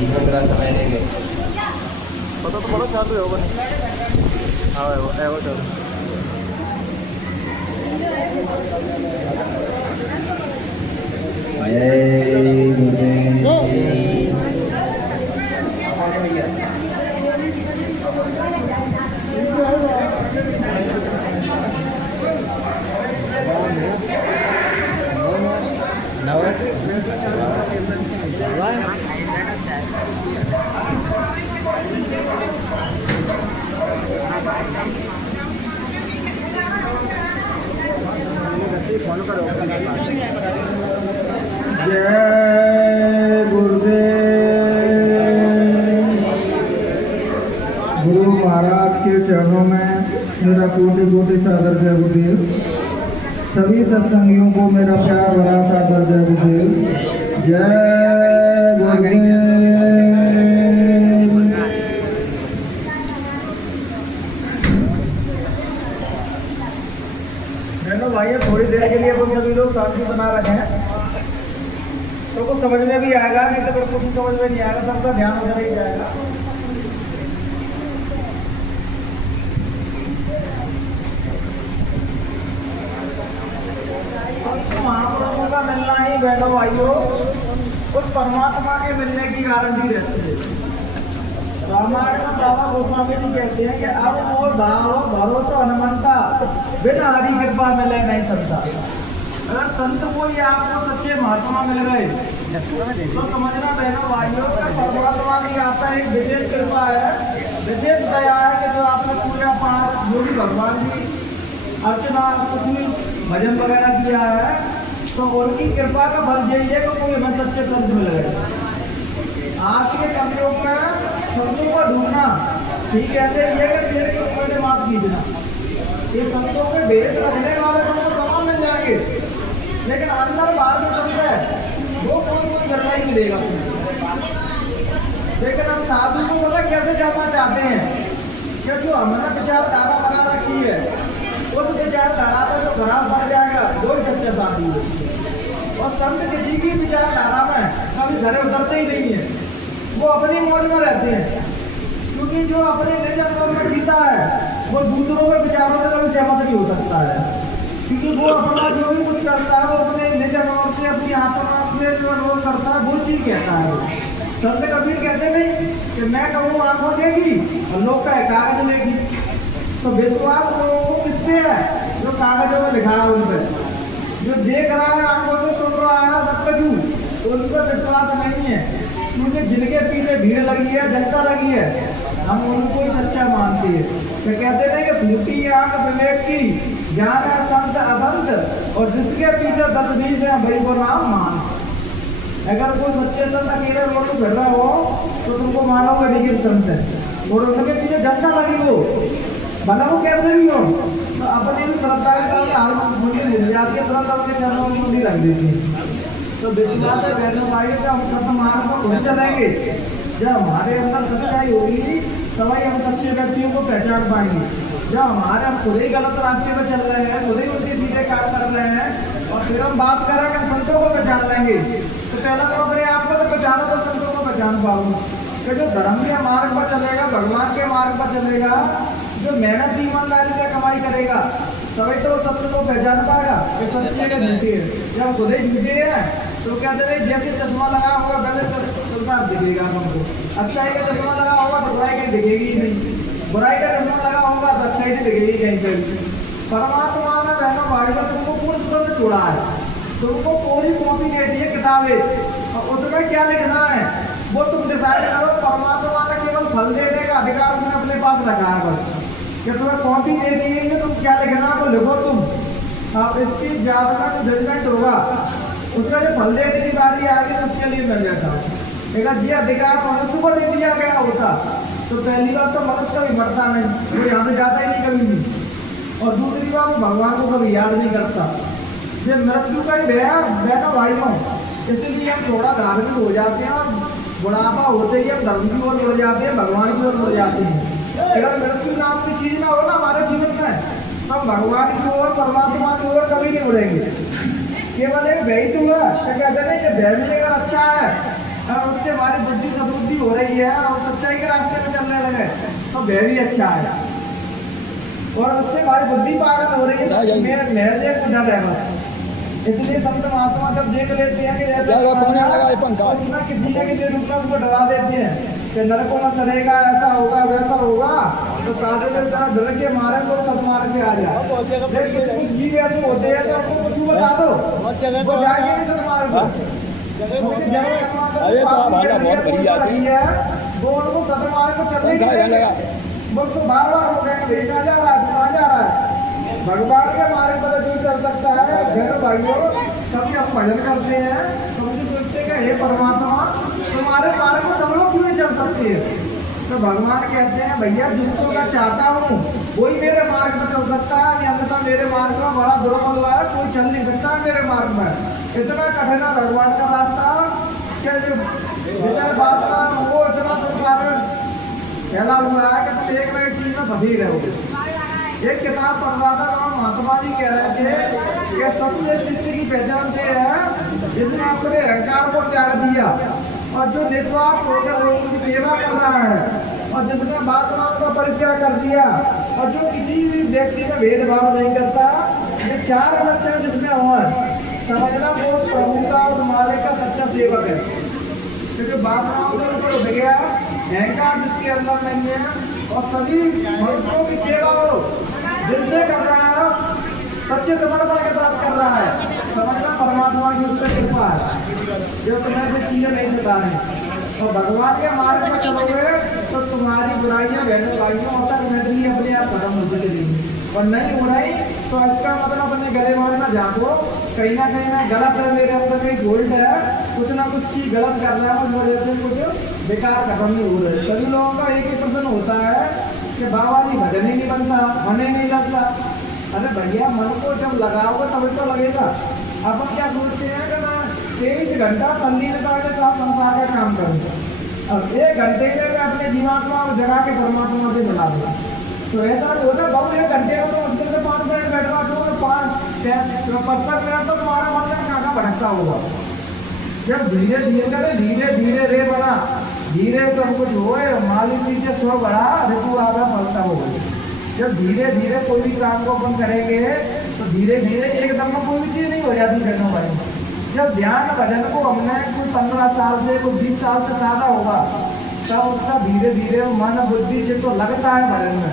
मेरा समय लेंगे। पता तो बड़ा चालू है होगा नहीं। हाँ वो चालू। जय गुरुदेव। जय गुरुदेव। गुरु महाराज के चरणों में मेरा कोटि कोटि सादर जय गुरुदेव। सभी सत्संगियों को मेरा प्यार भरा सादर जय गुरुदेव। जय गुरुदेव। बहनों भाइयों, थोड़ी देर के लिए अपन सभी लोग शांति बना रहे हैं तो कुछ समझ में भी आएगा, नहीं तो कुछ समझ में नहीं आएगा, सबका ध्यान उधर ही जाएगा। महाप्रभु का मिलना ही बहनों भाइयों उस परमात्मा के मिलने की गारंटी रहती है। रामायण में बाबा गोस्वामी जी कहते हैं कि अब मोर भाव भरोसा हनुमंता बिना हरि कृपा मिले नहीं सकता। अगर संत कोई आपको सच्चे महात्मा मिल गए तो समझना बहनों भाइयों का परमात्मा की आता है एक विशेष कृपा है, विशेष दया है कि जो आपने पूजा पाठ जो भी भगवान की अर्चना कुछ भी भजन वगैरह किया है तो उनकी कृपा का फल यही है कि कोई हमें सच्चे संत मिल गए। आज के कलयुग में संतों को ढूंढना ठीक ऐसे ही है कि शेर के ऊपर से मात खींचना। ये संतों के भेद रखने वाले तो तमाम मिल जाएंगे, लेकिन अंदर बाहर में संत है वो कोई करना ही मिलेगा। लेकिन हम साधु को पता कैसे जानना चाहते हैं कि जो हमारा विचारधारा बना रखी है उस विचारधारा पर जो खराब पड़ जाएगा वो ही सच्चा साधु है। और संत किसी की विचारधारा में कभी घरे उतरते ही नहीं है, वो अपनी मौज में रहते हैं। क्योंकि जो अपने निज अनुभव में जीता है वो दूसरों के विचारों से कभी सहमत नहीं हो सकता है, क्योंकि वो अपना जो भी कुछ करता है वो अपने निज अनुभव से अपनी आत्मा से जो अनुभव करता है वो चीज कहता है। संत कभी कहते नहीं कि मैं कहूँ आंखों देगी और लोग का कागज लेगी। तो विश्वास लोगों को किस पे है? जो कागजों में लिखा है उन पर, जो देख रहा है आंखों से सुन रहा है सब कुछ उन पर विश्वास नहीं है। क्योंकि जिनके पीछे भीड़ लगी है, जनता लगी है, हम उनको ही सच्चा मानते हैं। तो कहते हैं कि फूटी आंख विवेक की ज्ञान है संत असंत और जिसके पीछे 10-20 है भाई वो नाम मान। अगर कोई सच्चे संत अकेले रोड पर फिर रहा हो तो तुमको मानोगे लेकिन संत है, और उनके पीछे जनता लगी हो भला वो कैसे भी हो तो अपनी श्रद्धा के साथ हाल मुझे मिल जाती है, तुरंत अपने चरणों की मुंडी रख देती है। तो विश्वास है बहनों भाई जब हम सत्य मार्ग पर खुद चलेंगे, जब हमारे अंदर सच्चाई होगी तभी हम सच्चे व्यक्तियों को पहचान पाएंगे। जब हमारे हम खुद ही गलत रास्ते पर चल रहे हैं, खुद ही उल्टे सीधे काम कर रहे हैं और फिर हम बात करेंगे हम संतों को पहचान लेंगे तो पहला तो अपने आप को तो पहचानो तो संतों को पहचान पाओगे। कि जो धर्म के मार्ग पर चलेगा, भगवान के मार्ग पर चलेगा, जो मेहनत ईमानदारी से कमाई करेगा तभी तो सत्य को पहचान पाएगा कि सच्चे के झूठे है। जब खुद ही झूठे हैं तो कहते हैं जैसे चश्मा लगा होगा पहले चलता दिखेगा हमको, अच्छाई का चश्मा लगा होगा तो बुराई कहीं दिखेगी ही नहीं, बुराई का चश्मा लगा होगा तो अच्छाई नहीं दिखेगी कहीं पर। परमात्मा ने बहनों भाई को तुमको पूर्ण स्वर्ण छोड़ा है, तुमको पूरी कॉपी दे दी है किताबें और उसमें क्या लिखना है वो तुम डिसाइड करो। परमात्मा ने केवल फल देने का अधिकार तुमने अपने पास रखा है, बस कि तुम्हें कॉपी दे दी है तुम क्या लिखना है वो लिखो तुम। अब इसकी जजमेंट जजमेंट होगा, उसमें जो फल देने की बारी आएगी तो उसके लिए मिल जाता है। अगर ये अधिकार मनुष्य को दे दिया गया होता तो पहली बात तो मनुष्य कभी मरता नहीं, वो यहाँ से जाता ही नहीं कभी भी, और दूसरी बात भगवान को कभी याद नहीं करता। ये मृत्यु का ही बहना भाइयों, इसीलिए हम थोड़ा धार्मिक हो जाते हैं और बुढ़ापा होते ही हम धर्म की ओर मुड़ जाते हैं, भगवान की ओर मुड़ जाते हैं। अगर मृत्यु नाम की चीज ना हो ना हमारे जीवन में तो हम भगवान की ओर परमात्मा की ओर कभी नहीं उड़ेंगे। केवल एक वही तो है, कहते हैं कि भय भी अगर अच्छा है और उससे हमारी बुद्धि सदबुद्धि हो रही है और सच्चाई के रास्ते में चलने लगे तो वह भी अच्छा है। और उससे हमारी बुद्धि पागल हो रही है तो मेरे महज एक डर है बस। इसलिए संत महात्मा जब देख लेते हैं कि जैसे उसमें किसी न किसी रूप में उनको डरा देते हैं कि नरकों में सड़ेगा, ऐसा होगा वैसा होगा, तो काजे में तरह डर के मारे तो सब मार के आ जाए। कुछ जीव ऐसे होते हैं तो आपको कुछ बता दो वो जाके नहीं सब मारे। अरे तो भाला बहुत बढ़िया है वो उनको सदर मारे को चलने नहीं देंगे। वो तो बार बार हो गए भेजना जा रहा है, कहाँ जा रहा है। भगवान के मार्ग पर जो चल सकता है घर भाइयों, कभी हम भजन करते हैं तो मुझे सोचते हैं हे परमात्मा तुम्हारे मार्ग में सब लोग क्यों नहीं चल सकते हैं। तो भगवान कहते हैं भैया जिसको मैं चाहता हूँ वही मेरे मार्ग में चल सकता है, अन्यथा मेरे मार्ग में बड़ा दुर्बल है, कोई चल नहीं सकता मेरे मार्ग में। इतना कठिन है भगवान का रास्ता कि जो विजय वास्ता वो इतना संसार में फैला हुआ है कि तुम एक न एक चीज में फंसी रहोगे। एक किताब पढ़ रहा था वहाँ महात्मा जी कह रहे थे कि सबसे शिष्य की पहचान ये है जिसने अपने अहंकार को त्याग दिया और जो निस्वार्थ होकर लोगों की सेवा कर रहा है और जिसने वासनाओं का परित्याग कर दिया और जो किसी भी व्यक्ति का भेदभाव नहीं करता। ये चार लक्षण जिसमें हो समझना वो प्रभु का और मालिक का सच्चा सेवक है। क्योंकि वासनाओं के ऊपर उठ गया, अहंकार जिसके अंदर नहीं है और सभी मनुष्यों की सेवा हो दिल से कर रहा है, सच्चे समर्पण के साथ कर रहा है, समझना परमात्मा की उससे कृपा है जो तुम्हें कुछ चीजें नहीं सिखा रही। तो भगवान के मार्ग में चलोगे तो तुम्हारी बुराइयां बहनों भाइयों तक नदी अपने आप खत्म होती चलेंगी और नहीं हो रही तो इसका मतलब अपने गले मार में झाँको, कहीं ना गलत है, मेरे अंदर कहीं गोल्ड है, कुछ ना कुछ चीज गलत कर रहा है उस वजह से कुछ बेकार खत्म नहीं हो रहे। सभी लोगों का एक ही प्रश्न होता है कि बाबा जी भजन ही नहीं बनता, मन ही नहीं लगता। अरे भैया मन को जब लगाओगे तभी तो लगेगा। अपन क्या सोचते हैं कि मैं 23 घंटा तल्लीनता के साथ संसार का काम करूँगा, अब 1 घंटे में मैं अपने जीवात्मा को जगा के परमात्मा से मिला दूँ। तो ऐसा होता है बहुत 1 घंटे में तो मुश्किल से 5 मिनट बैठवा दो तो 55 मिनट तो तुम्हारा मन में कहाँ भटकता होगा। जब धीरे धीरे रे बना धीरे सब कुछ हो मालिशी से सो बड़ा ऋतु आधा फलता होगा। जब धीरे धीरे कोई भी काम को अपन करेंगे तो धीरे धीरे एकदम में कोई भी चीज़ नहीं हो जाती करने वाली। जब ध्यान भजन को हमने कोई 15 साल से कोई 20 साल से ज़्यादा होगा तब उसका धीरे धीरे मन बुद्धि चित्त तो लगता है भजन में।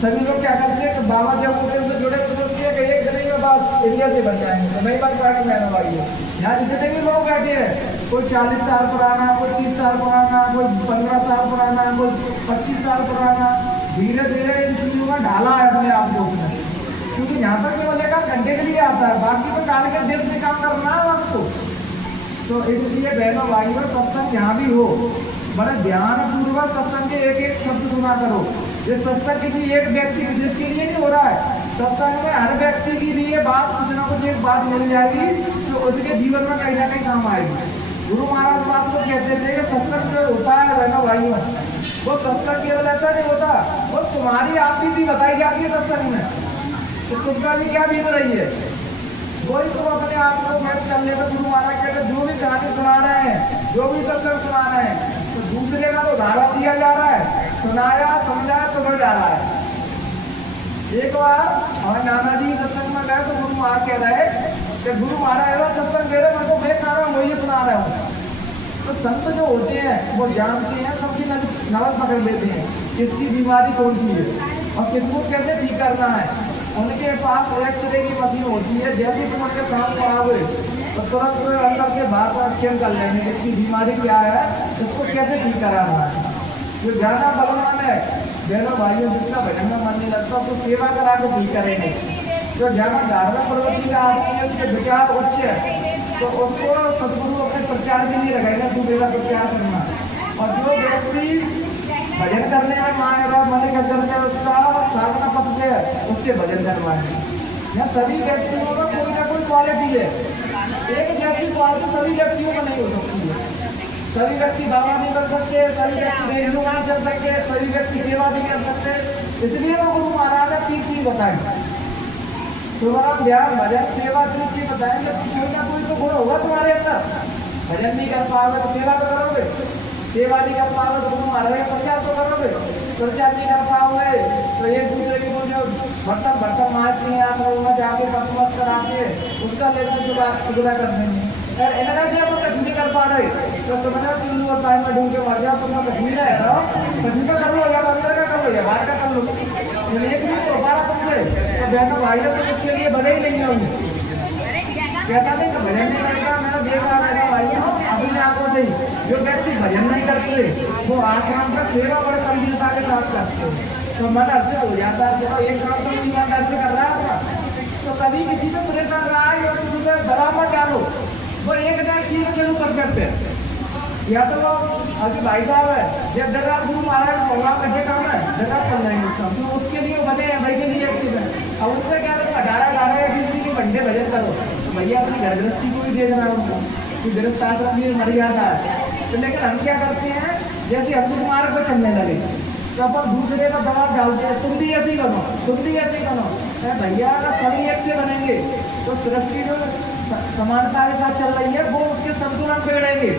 सभी लोग क्या करते हैं कि बाबा जब उनसे जुड़े तो सोचते हैं कि एक दिन में बस एरिया से बन जाएंगे, तो नहीं बन पाएंगे। मैंने भाई यहाँ जितने भी लोग बैठे हैं कोई 40 साल पुराना, कोई 30 साल पुराना, कोई 15 साल पुराना, कोई 25 साल पुराना, धीरे धीरे इन चीज़ों का ढाला है अपने आप को उसने। क्योंकि यहाँ पर केवल 1 घंटे के लिए आता है, बाकी तो काल के देश में काम करना है आपको। तो इसलिए बहनों भाइयों सत्संग यहाँ भी हो बड़े ध्यान पूर्वक सत्संग के एक एक शब्द सुना करो। ये सत्संग किसी एक व्यक्ति विशेष के लिए नहीं हो रहा है, सत्संग में हर व्यक्ति के लिए बात कुछ ना कुछ एक बात मिल जाएगी तो उसके जीवन में कहीं ना कहीं काम आएगी। गुरु महाराज बात को कहते थे कि सत्संग जो होता है बहनों भाइयों वो सत्संग केवल ऐसा नहीं होता, वो तुम्हारी आपकी भी बताई जाती है सत्संग में। तो तुमका भी क्या बीत रही है वही तुम अपने आप को मैच कर लेकर गुरु महाराज कहते जो भी कहानी सुना रहे हैं, जो भी सत्संग सुना रहे हैं, तो दूसरे का तो उदाहरण दिया जा रहा है, सुनाया समझाया तो बढ़ जा रहा है। एक बार हमारे नाना जी सत्संग में गए तो गुरु महाराज कह रहे कि गुरु महाराज ऐसा सत्संग दे रहे मैं तो मैं खा रहा हूँ वही सुना रहा हूँ। तो संत जो होते हैं वो जानते हैं, सबकी नजर पकड़ लेते हैं किसकी बीमारी कौन सी है और किसको कैसे ठीक करना है। उनके पास एक्सरे की मशीन होती है, जैसे तुम उनके साथ आओगे तो तुरंत अंदर से बाहर पर स्कैन कर लेंगे इसकी बीमारी क्या है, इसको कैसे ठीक कराना है। जो ज्यादा बलवान है बहनों भाइयों जिसका भजन में मन नहीं लगता उसको सेवा करा के ठीक करेंगे। जो ज्यादा धार्मिक प्रवृत्ति का आदमी है उसके विचार उच्च है तो उसको सदगुरु अपने प्रचार के लिए रखेगा तू मेरा प्रचार करना। और जो व्यक्ति भजन करने में मांगेगा मन करके उसका साधना पथ है उससे भजन करवाएंगे। यहाँ सभी व्यक्तियों में कोई ना कोई क्वालिटी है, एक जैसी क्वालिटी सभी व्यक्तियों में नहीं हो सकती है। सभी व्यक्ति बाबा नहीं कर सकते, सभी व्यक्ति रेणुमान चल सकते, सभी व्यक्ति सेवा नहीं कर सकते। इसलिए तो गुरु महाराज ने 3 चीज बताई, तुम्हारा ज्ञान भजन सेवा 3 चीज बताएंगे। कोई ना कोई तो गुण होगा तुम्हारे अंदर, भजन नहीं कर पाओगे तो सेवा तो करोगे, सेवा नहीं कर पाओगे तो तुम हमारे प्रचार तो करोगे, प्रचार नहीं कर पाओगे तो एक दूसरे की वो जो बर्तन बर्तन मारती हैं आप लोगों में जाके बस करा के उसका लेकर गुजरा कर देंगे। और इनका से आप कभी नहीं कर पा रहे तो समझो चुल्लू और पानी में ढूंढ के मर जाओ, तुम कश्मीर है ना कश्मीर का कर लो या अंदर का कर लो या बाहर का कर लो, एक भी तो बारह तुमसे तो बहनों भाई तो उसके लिए बड़े ही नहीं होंगे। कहता नहीं कि भजन नहीं करता, मैंने देखा मेरा भाई अपने आंखों से जो व्यक्ति भजन नहीं करते वो आश्रम का सेवा बड़े गंभीरता के साथ करते तो मन ऐसे हो जाता है चलो एक काम तो ईमानदार से कर रहा है तो कभी किसी से परेशान रहा है या किसी से बराबर डालो वो एक हजार चीज जरूर कर सकते हैं। या तो वो अभी भाई साहब है जब दरगाह गुरु महाराज भगवान का काम है दरगाह चल रहे हैं उसका तो उसके लिए बने हैं भाई के लिए एक्टिव है। अब उससे क्या करो 18 या 20 के घंटे भजन करो तो भैया अपनी घर गृहस्थी को भी देखना है उनको कि गृहस्थ आश्रम की मर्यादा है। तो लेकिन हम क्या करते हैं जैसे हम मार्ग पर चलने लगे तो अपन दूसरे का दबाव डालते हैं तुम भी ऐसे ही बनो तुम भी ऐसे ही बनो। भैया अगर सभी एक से बनेंगे तो सृष्टि जो समानता के साथ चल रही है वो उसके संतुलन बिगड़ेंगे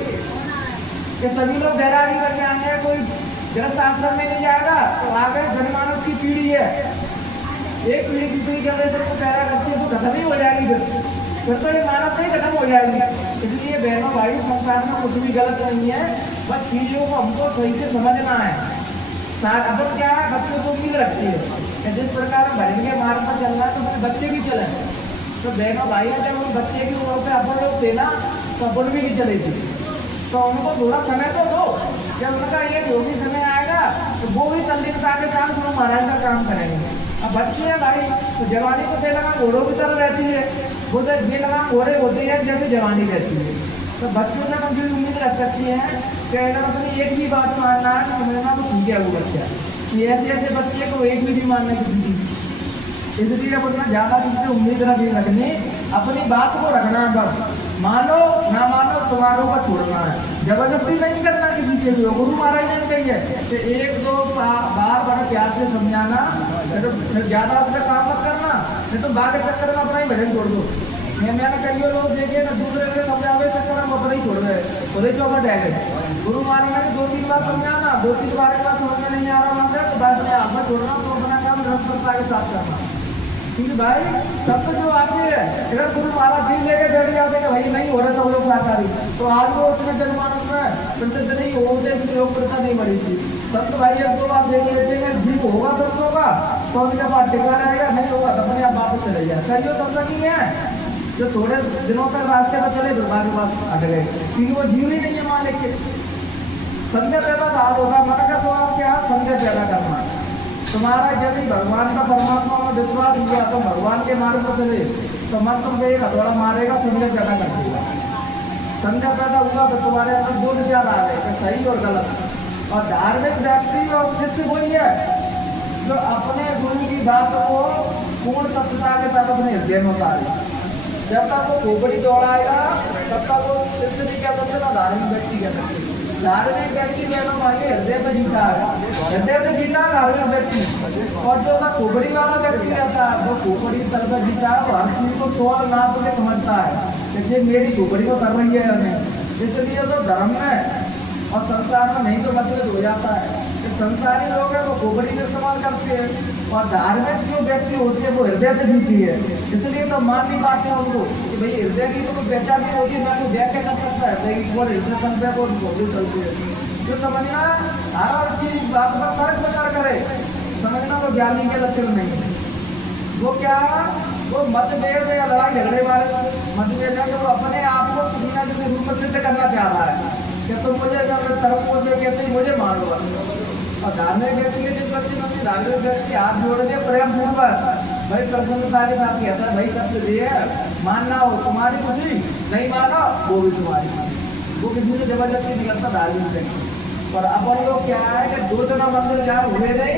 कि सभी लोग बैरागी बन जाएंगे, कोई गृहस्थ आश्रम में नहीं जाएगा तो आगे जनमानस की पीढ़ी है एक पीढ़ी दूसरी की वजह से तो पैदा करती है तो खत्म ही हो जाएगी फिर तो ये मानव नहीं खत्म हो जाएगी। इसलिए बहनों भाई संसार में कुछ भी गलत नहीं है, बस चीजों को हमको सही से समझना है। अब क्या है बच्चों को उम्मीद रखती है जिस प्रकार भजन के मार्ग पर चलना है तो अपने बच्चे भी चले तो बहनों भाई जब उन बच्चे की ओर पे अपन लोग देना तो अपन भी नहीं चलेगी तो उनको थोड़ा समय तो दो, जब उनका ये जो भी समय आएगा तो वो भी तल्लीनता के साथ गुरु महाराज का काम करेंगे। अब बच्चे हैं भाई तो जवानी तो दे लगा घोड़ों की तरह रहती है वो तो ये लगा घोड़े होते हैं जैसे जवानी रहती है तो बच्चों से हम जो उम्मीद रख सकती हैं कि अगर अपनी एक ही बात मानना है तो समझना तो ठीक है वो बच्चा कि ऐसे ऐसे बच्चे को एक भी मानना किसी की इसलिए अब उतना ज़्यादा किसी उम्मीद नहीं रखनी, अपनी बात को रखना है बस मानो ना मानो तुम्हारों को छोड़ना है, जबरदस्ती नहीं करना किसी के लिए। गुरु महाराज ने कही है कि एक दो बार बड़ा प्यार से समझाना तो ज़्यादा अपना काम मत करना नहीं तो बाद के चक्कर में अपना ही भजन छोड़ दो। मैंने कई लोग देखे ना दूसरे के समझावे चक्कर में अपना ही छोड़ गए बोले चौपट है गए। गुरु महाराज ने 2-3 बार समझाना 2-3 बार के बाद समझ में नहीं आ रहा वहाँ तो बाद में आप छोड़ना तो अपना काम रसपरता के साथ करना। क्योंकि भाई सब तो जो आती है अगर गुरु महाराज जी लेके बैठ जाते कि भाई नहीं हो रहा सब लोग साकारी तो आज वो उसमें जनमानस में प्रसिद्ध नहीं होते लोकप्रियता नहीं बढ़ी थी। सब तो भाई अब तो आप देख लेते हैं जी होगा संतों का तो उनके पास टिका रहेगा नहीं होगा तो अपने आप वापस चले जाए। कई जो सब नहीं है जो थोड़े दिनों तक रास्ते पर चले तो बाद हट गए क्योंकि वो जीव ही नहीं है मान लेके संजय पैदा भाव होगा मन का स्वभाव क्या संजय पैदा करना। तुम्हारा जैसे भगवान का परमात्मा में विश्वास हुआ तो भगवान के मार्ग पर चले तो मन तुमको एक हथौड़ा मारेगा संजय पैदा कर देगा। संजय पैदा हुआ तो तुम्हारे अंदर दो विचार आ गए सही और गलत। और धार्मिक व्यक्ति और शिष्य वही है जो अपने गुरु की बात को पूर्ण सत्यता के साथ अपने हृदय में उतारे। जब तक वो खोपड़ी दौड़ाएगा तब तक वो शिष्य नहीं कह सकते ना धार्मिक व्यक्ति कह सकते। धार्मिक व्यक्ति बहनों भाई हृदय पर जीता है, हृदय से जीता है धार्मिक व्यक्ति। और जो खोपड़ी वाला व्यक्ति रहता है वो खोपड़ी तल पर जीता है, हर चीज को तोड़ नाप के समझता है कि मेरी खोपड़ी को कर रही है नहीं। इसलिए तो धर्म में और संसार में नहीं तो मतलब हो जाता है कि संसारी लोग हैं वो खोपड़ी का इस्तेमाल करते हैं और धार्मिक जो व्यक्ति होती है वो हृदय से जीती है। इसलिए तो मान नहीं पाते हैं उनको कि भाई हृदय की तो पहचान नहीं होती मैं तो देख के कर सकता है वो हृदय संख्या को चलती है। जो समझना हर चीज बात का तर्क विचार करे समझना वो ज्ञानी के लक्षण नहीं है। वो क्या वो मतभेद या लड़ाई झगड़े वाले मतभेद है कि वो अपने आप को किसी ना किसी रूप में सिद्ध करना चाह रहा है कि तुम मुझे तरफ कहते ही मुझे मान लो। और धार्मिक व्यक्ति के जिस बच्चे में धार्मिक व्यक्ति हाथ जोड़ दे प्रेम पूर्वक भाई प्रसन्नता के साथ कहता है भाई सबसे दे मानना हो तुम्हारी खुशी नहीं माना वो भी तुम्हारी खुशी। वो किसी से जबरदस्ती नहीं करता धार्मिक व्यक्ति। और अपन लोग क्या है कि 2 दिन मंदिर जहाँ हुए नहीं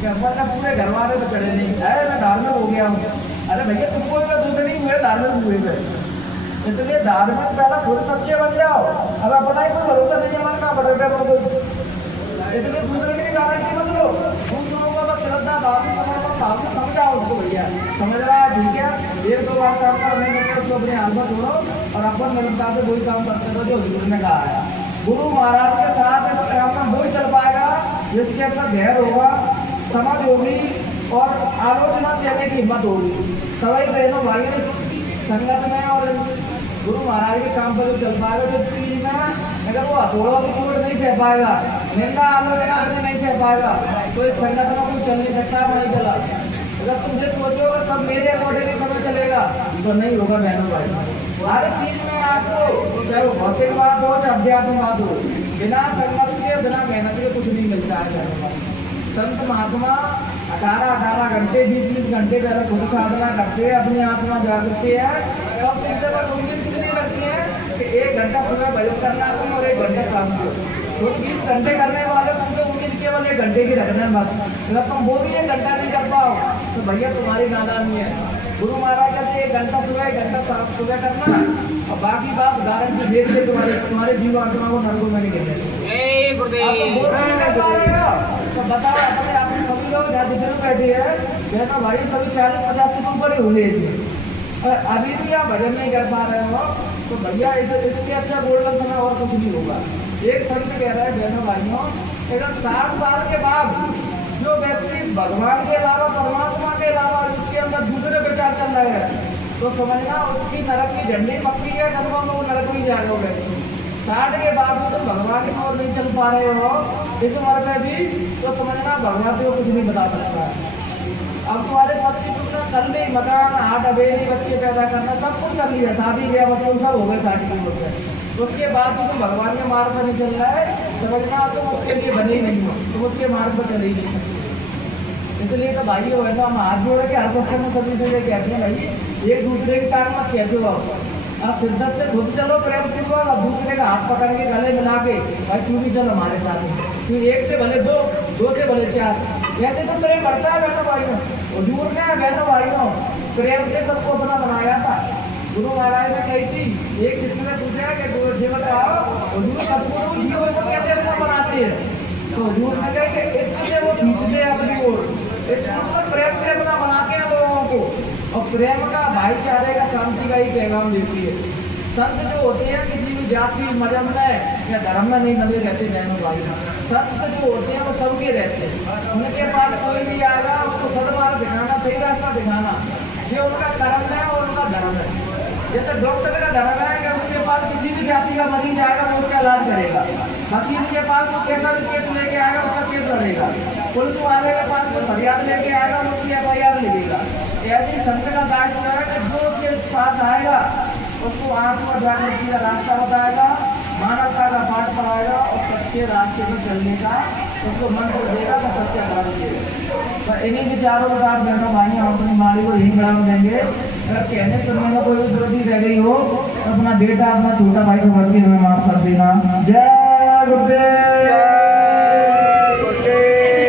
कि अपन पूरे घर वाले तो चढ़े नहीं अरे मैं धार्मिक हो गया हूँ। अरे भैया तुमको 2 दिन ही हुए धार्मिक हुए गए। इसलिए धार्मिक पहला खुद सच्चे बन जाओ। अब अपना ही कोई भरोसा नहीं है मन का बदलता है इसलिए दूसरे की गारंटी मत लो। उन लोगों का बस श्रद्धा भाव समर्पण भाव से समझाओ उसको भैया समझ रहा है ठीक है 1-2 बार काम कर नहीं करते उसको अपने हाल में छोड़ो और अपन निरंतर से वही काम करते रहो जो हजूर ने कहा है। गुरु महाराज के साथ इस जिसके अंदर धैर्य होगा, समझ होगी और आलोचना सहने की हिम्मत होगी। सभी बहनों भाइयों संगत में और गुरु महाराज के काम पर जो चल पाएगा, जो चीज में अगर वो हथौड़ों की चोट नहीं सह पाएगा, निंदा आलोचना करके नहीं सह पाएगा, तो इस संगत में कोई चल नहीं सकता, नहीं चला। अगर तुम ये सोचो कि सब मेरे अकॉर्डिंग ही समय चलेगा, तो नहीं होगा बहनों भाई। हर चीज में आपको, चाहे वो भौतिक बात हो चाहे अध्यात्म बात हो, बिना संघर्ष के बिना मेहनत के कुछ नहीं मिलता है बहनों भाई। संत महात्मा 18 घंटे 20 घंटे पहले खुद साधना करते हैं, अपनी आत्मा जागृति है, तब तुमसे बस उम्मीद कितनी रखती है कि 1 घंटा सुबह भजन करना तुम और 1 घंटा शाम को। तो 20 घंटे करने वाले तुमसे उम्मीद केवल 1 घंटे की रखना है बस। अगर तुम वो भी 1 घंटा नहीं कर पाओ तो भैया तुम्हारी नादानी है। गुरु महाराज कहते 1 घंटा सुबह 1 घंटा शाम सुबह करना और बाकी बात उदाहरण की भेज के तुम्हारे जीव आत्मा को नरकों में नहीं गिरने। तो बताओ अपने आप में सभी लोग जहाँ जितने बैठे हैं कहना भाई सभी 40-50 से ऊपर ही होंगे और अभी भी आप भजन नहीं कर पा रहे हो तो भैया इससे अच्छा गोल्डन समय और कुछ नहीं होगा। एक संत कह रहा है बहनों भाइयों, अगर 60 साल के बाद जो व्यक्ति भगवान के अलावा परमात्मा के अलावा उसके अंदर दूसरे विचार चल रहे हैं तो समझना उसकी नरक की झंडी पक्की है, कदमों में वो नरक में जाएगा व्यक्ति। 60 के बाद में तो भगवान की ओर नहीं चल पा रहे हो इस उम्र में भी, तो समझना भगवान को कुछ नहीं बता सकता है। अब तुम्हारे सब चीज तुमने कर ली, मकान हाट हवेली बच्चे पैदा करना सब कुछ कर लिया, शादी ब्याह बच्चों सब हो गए 60 की उम्र में, तो उसके बाद तो तुम भगवान के मार्ग पर नहीं चल रहा है, समझना तुम उसके लिए बने ही नहीं हो, तुम उसके मार्ग पर चले ही नहीं सकते। इसलिए तो भाई हो ना हम हाथ जोड़ के हर सत्संग में सभी से ये कहते हैं भाई एक दूसरे की टांग मत खींचो, आप शिद्दत से खुद चलो प्रेम पूर्वक और दूसरे का हाथ पकड़ के गले मिला के भाई तू भी चल हमारे साथ में, तू 1 से भले 2, 2 से भले 4, कहते तो प्रेम बढ़ता है बहनों भाइयों। हजूर ने बहनों भाइयों प्रेम से सबको अपना बनाया था। गुरु महाराज ने कही थी, एक शिष्य ने पूछा कि जी बताओ हजूर सतगुरु जीवन को कैसे अपना बनाते हैं, तो हजूर ने कहा कि इश्क से वो खींचते हैं अपनी ओर, इस प्रेम से अपना बनाते हैं लोगों को, और प्रेम का भाईचारे का शांति का ही पैगाम देती है। संत जो होते हैं किसी भी जाति मजहब में या धर्म में नहीं बने रहते बहनों भाई, संत जो होते हैं वो सबके रहते हैं, उनके पास कोई भी आएगा उसको सदमार्ग दिखाना, सही रास्ता दिखाना, ये उनका कर्म है और उनका धर्म है। जैसे डॉक्टर का धर्म है कि उसके पास किसी भी जाति का मरीज आएगा तो उसका इलाज करेगा, वकील के पास वो कैसा भी केस लेके आएगा उसका केस लड़ेगा, पुलिस वाले के पास जो फरियाद लेके आएगा उसकी FIR लिखेगा। ऐसे संत का दायित्व है कि जो उसके पास आएगा उसको आत्मा जागृति का रास्ता बताएगा, मानवता का पाठ पढ़ाएगा और सच्चे रास्ते पर चलने का उसको मंत्र देगा तो सच्चा धर्म देगा। तो इन्हीं विचारों के साथ बहनों भाई हम अपनी माली को यही विराम देंगे। अगर कहने सुनने में कोई त्रुटि रह गई हो तो अपना बेटा अपना छोटा भाई को भर्ती हमें माफ कर देना। जय गुरुदेव।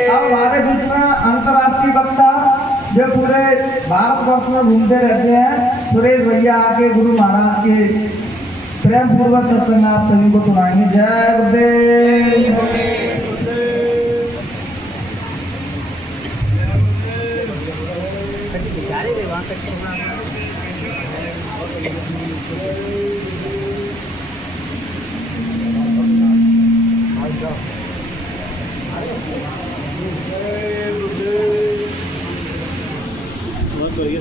अब हमारे बीच में अंतर्राष्ट्रीय वक्ता जो पूरे भारतवर्ष में घूमते रहते हैं, सुरेश भैया आके गुरु महाराज के प्रेम पूर्वक सत्संग आप सभी को सुनाएंगे। जय गुरुदेव। तो ये